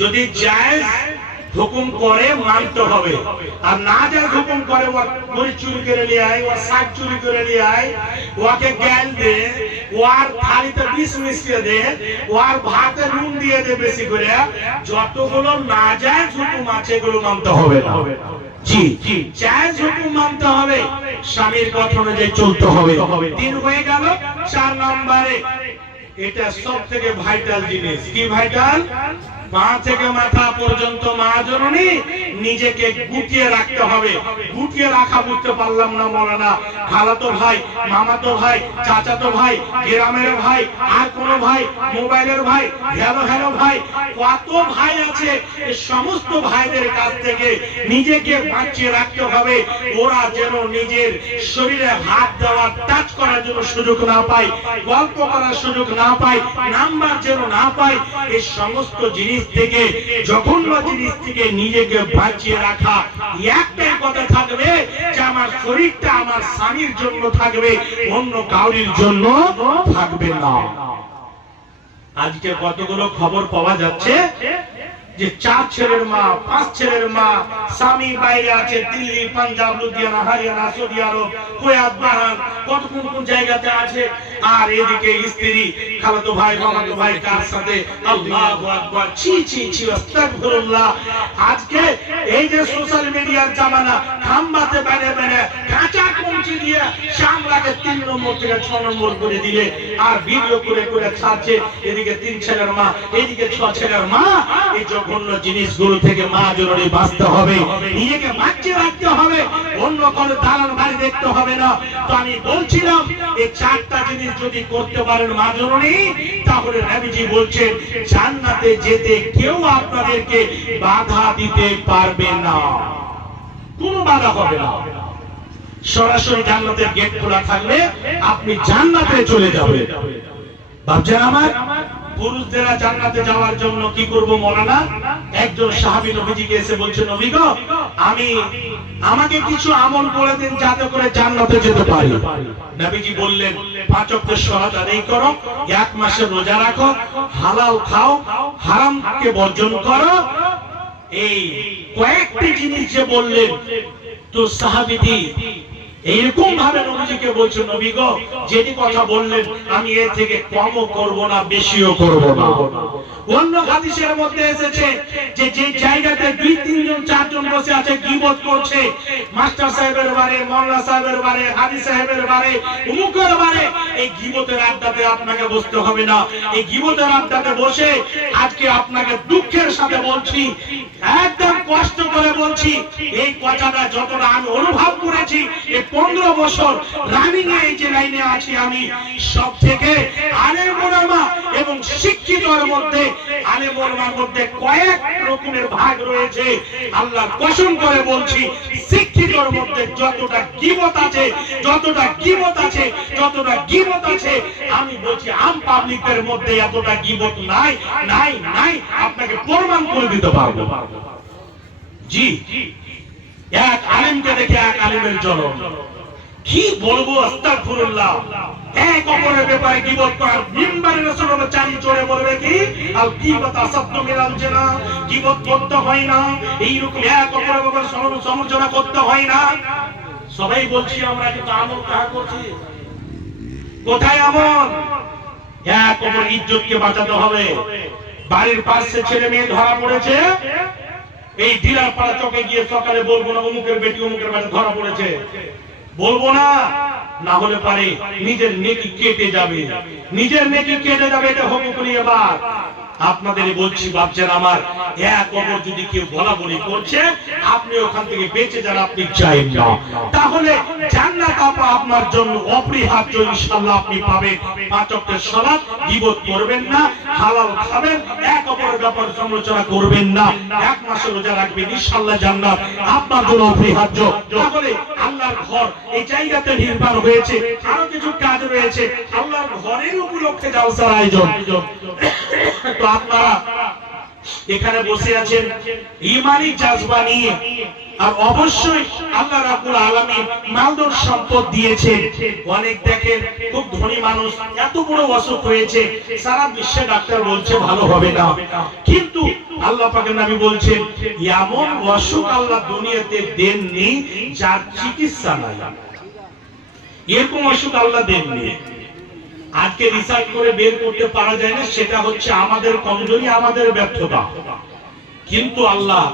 যদি জায়েজ হুকুম করে মানতে হবে, আর না জায়েজ হুকুম করে ওর চুরি করে নিয়ে আয়, ওর শাক চুরি করে নিয়ে আয়, ওকে জ্ঞান দে, ওর থালিতে বিষ মিশিয়ে দে, ওর ভাতে নুন দিয়ে দে বেশি করে, যতগুলো না জায়েজ হুকুম আছে এগুলো মানতে হবে না। জি জায়েজ হুকুম মানতে হবে, স্বামীর কথা অনুযায়ী চলতে হবে। 3 হয়ে গেল। 4 নম্বরে এটা সব থেকে ভাইটাল জিনিস। কি ভাইটাল? পা থেকে মাথা পর্যন্ত মা জননী নিজেকে গুটিয়ে রাখতে হবে। গুটিয়ে রাখা বুঝতে পারলাম না মৌলানা, খালাতো ভাই, মামাতো ভাই, চাচাতো ভাই, গ্রামের ভাই, আর কোন ভাই, মোবাইলের ভাই, হ্যালো হ্যালো ভাই, কত ভাই আছে, এই সমস্ত ভাইদের কাছ থেকে নিজেকে বাঁচিয়ে রাখতে হবে। ওরা যেন নিজের শরীরে হাত দেওয়ার, টাচ করার জন্য সুযোগ না পায়, গল্প করার সুযোগ না পায়, নাম্বার যেন না পায়। এই সমস্ত জিনিস থেকে, জঘন্য জিনিস থেকে নিজেকে বাঁচিয়ে রাখা। একটাই কথা থাকবে যে আমার শরীরটা আমার স্বামীর জন্য থাকবে, অন্য কাউরির জন্য থাকবে না। আজকে কতগুলো খবর পাওয়া যাচ্ছে যে 4 ছেলের মা, 5 ছেলের মা, স্বামী বাইরে আছে, দিল্লি, পাঞ্জাব, লুধিয়ানা, হরিয়ানা, সৌদি আরব, কুয়েত, বাহরাইন, কত কোন কোন জায়গাতে আছে। আর এদিকে স্ত্রী, খালাতো ভাই, মামাতো ভাই কার সাথে। আল্লাহু আকবার, ছি ছি ছি, আস্তাগফিরুল্লাহ। আজকে এই যে সোশ্যাল মিডিয়ার জামানা, খাম্বাতে বেড়ে বেড়ে কাঁচা কঞ্চি দিয়ে সামলাকে 3 নম্বর থেকে 6 নম্বর করে দিলে, আর ভিডিও করে করে ছাড়ছে। এদিকে 3 ছেলের মা, এদিকে 6 ছেলের মা। এই জঘন্য জিনিসগুলো থেকে মা জননী বাঁচতে হবে, নিজেকে বাঁচিয়ে রাখতে হবে, অন্য কোনো দালান বাড়ি দেখতে হবে না। তো আমি বলছিলাম এই 4টা জিনিস যদি করতে পারেন মা জননী, তাহলে নবীজি বলছেন জান্নাতে যেতে কেউ আপনাদেরকে বাধা দিতে পারবে না, কোনো বাধা হবে না। সরাসরি জান্নাতের গেট খোলা থাকলে আপনি জান্নাতে চলে যাবেন। ভাবছেন আমার পুরুষদেরা জান্নাতে যাওয়ার জন্য কি করব মৌলানা? একজন সাহাবী নবীজিকে এসে বলছে, নবী গো, আমাকে কিছু আমল করে দিন যাতে করে জান্নাতে যেতে পারি। নবীজি বললেন 5 ওয়াক্তের সালাত আদায় করো, 1 মাসের রোজা রাখো, হালাল খাও, হারামকে বর্জন করো। এই কয়েকটি জিনিস যে বললেন, তো সাহাবীটি এইরকম ভাবে নবীজিকে বলছে, নবী গো, যেটি কথা বললেন আমি এর থেকে কমও করব না, বেশিও করব না। অন্য হাদিসের মধ্যে এসেছে যে যে জায়গাতে 2-3 জন 4 জন বসে আছে গীবত করছে, মাস্টার সাহেবের বারে, মোল্লা সাহেবের বারে, হাজি সাহেবের বারে, উমুকের বারে, এই গীবতের আড্ডাতে আপনাকে বসতে হবে না। এই গীবতের আড্ডাতে বসে আজকে আপনাকে দুঃখের সাথে বলছি, একদম কষ্ট করে বলছি, এই কথাটা যতটা আমি অনুভব করেছি এই 15 বছর রানিং এ এই যে লাইনে আছি আমি, সব থেকে আলেম ওলামা এবং শিক্ষিতর মধ্যে, আলেম ওলামার মধ্যে কয়েক রকমের ভাগ রয়েছে। আল্লাহর কসম করে বলছি, শিক্ষিতর মধ্যে যতটা গীবত আছে, যতটা গীবত আছে, যতটা গীবত আছে, আমি বলছি আম পাবলিকের মধ্যে এতটা গীবত নাই, নাই, নাই। আপনাকে প্রমাণ করে দিতে পারবো। জি, এক আলেমকে দেখে এক আলেমের জনম। কি বলবো, আস্তাগফিরুল্লাহ। এক অপরের ব্যাপারে গীবত করার মিম্বারে রাসূলুল্লাহ চালিয়ে চলে বলবে কি, আল গীবত আসাদ্দু মিনাল জিনা, গীবত করতে হয় না, এইরকম এক অপরের ব্যাপারে সমালোচনা করতে হয় না। সবাই বলছি আমরা, কিন্তু আমল কাহা করছি? কোথায় আমল? এক অপরের ইজ্জতকে বাঁচাতে হবে। বাড়ির পাশে ছেলে মেয়ে ধরা পড়েছে, এই ডিলার পাড়া চকে গিয়ে সকালে বলবো না অমুকের বেটি অমুকের বাড়ি ধরা পড়েছে, বলবো না, না হলে পারে নিজের নেকি কেটে যাবে, নিজের নেকি কেটে যাবে। এটা হুকুম নিয়ে বাদ। আপনাদের বলছি বাপজান আমার, এক অপর যদি কেউ বলাবলি করছে, আপনি ওখান থেকে বেঁচে যান, আপনি চাইবেন না, তাহলে জান্নাত আপনার জন্য অপরিহার্য, ইনশাআল্লাহ আপনি পাবেন। 5 ওয়াক্তের সালাত, গীবত করবেন না, হালাল খাবেন, এক অপরের ব্যাপারে সমালোচনা করবেন না, 1 মাসের রোজা রাখবেন, ইনশাআল্লাহ জান্নাত আপনার জন্য অপরিহার্য। তাহলে আল্লাহর ঘর এই জায়গাতে নির্মাণ হয়েছে, আরো কিছু কাজ রয়েছে, আল্লাহর ঘরের উপলক্ষে জালসার আয়োজন। তো আপনারা এখানে বসে আছেন ঈমানি জাযবা নিয়ে, আর অবশ্যই আল্লাহ রাব্বুল আলামিন মালদর সম্পদ দিয়েছেন। অনেক দেখেন খুব ধনী মানুষ, এত বড় অসুখ হয়েছে, সারা বিশ্বে ডাক্তার বলছে ভালো হবে না, কিন্তু আল্লাহ পাকের নবী বলছেন এমন অসুখ আল্লাহ দুনিয়াতে দেননি যার চিকিৎসা নাই, এরকম অসুখ আল্লাহ দেননি। আজকে রিসার্চ করে বের করতে পারা যায় না, সেটা হচ্ছে আমাদের কমজোরি, আমাদের ব্যর্থতা। কিন্তু আল্লাহ